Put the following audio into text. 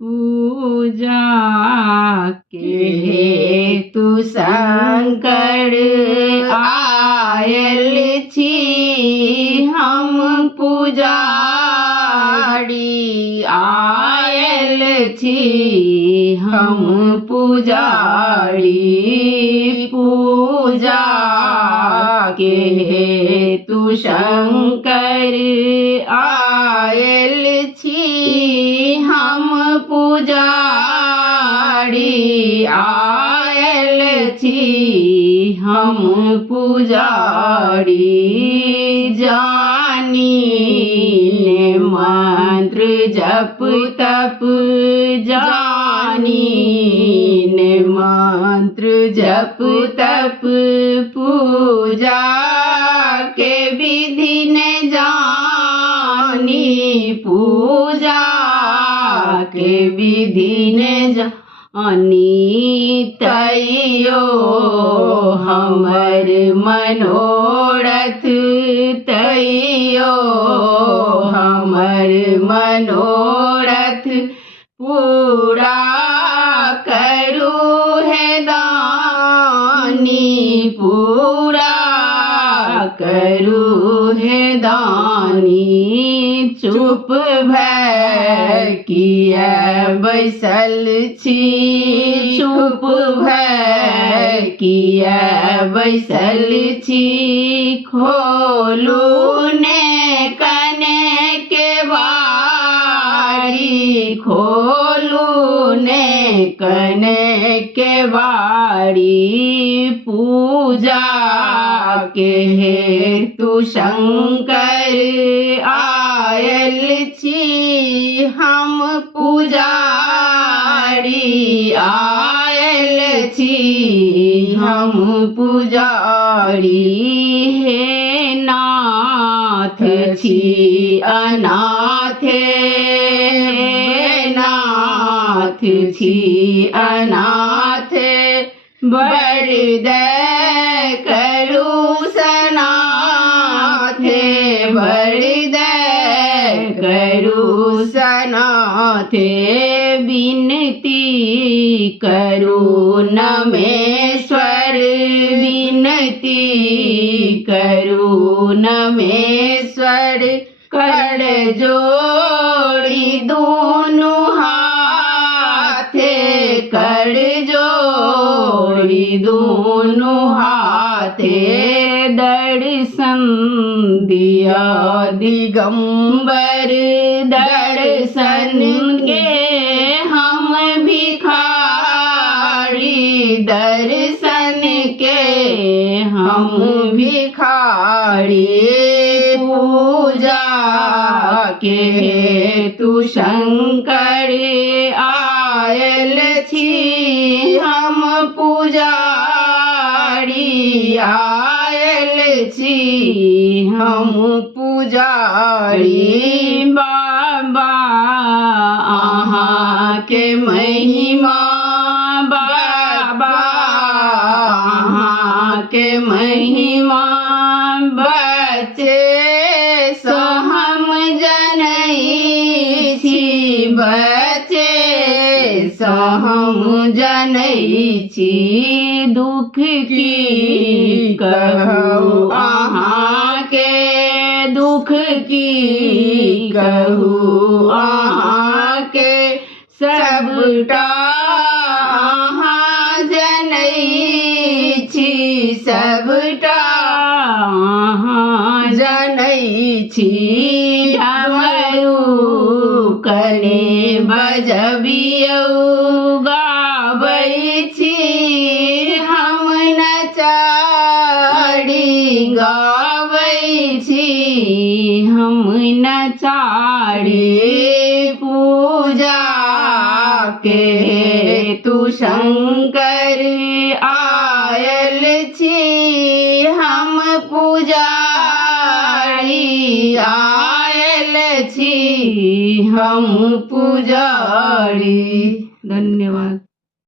पूजा के हेतु शंकर आयल छी हम पुजारी, आयल छी हम पुजारी। पूजा के हेतु शंकर आयल छी हम पुजारी, आयल छी हम पुजारी। जानी ने मंत्र जप तप, जानी ने मंत्र जप तप, पूजा के विधि ने जानी, पूजा के विधि ने जानी। तैयो हमर मनोरथ, तैयो हमर मनोरथ पूरा करू है दानी, पूरा करू है दानी। चुप भय किया बैसल छी, चुप भय किया बैसल छी। खोलू ने कने के बारी, खोलू ने कने के बारी। पूजा के हेतु शंकर आयल छी हम पुजारी, आयल छी हम पुजारी। हे नाथ छी अनाथ, हे नाथ छी अनाथ, बरदय करू सनाथ, बरदय करू सनाथ। विनती करू नमेश्वर, विनती करू नमेश्वर। कर जोड़ी दोनों हाथ, कर जोड़ी दोनों हाथ। दर्शन दिया दिगंबर, दर्शन के हम भिखारी, दर्शन के हम भिखारी। पूजा के हेतु शंकर आयल छी हम पुजारी, आयल छी हम पुजारी। बाबा अहाँ के महिमा, बाबा अहाँ के महिमा। बच्चे सो हम जनई छी, बच्चे सो हम जनई छी। दुख की कहू अहाँ के, दुख की कहू अहाँ के। सबटा अहाँ जनई छी, सबटा अहाँ जनई छी। डमरू कने बजबियौ गाबै छी हम नचारी, गाबै छी हम नचारी। पूजा के हेतु शंकर आयल छी हम पुजारी, आयल छी हम पुजारी। धन्यवाद।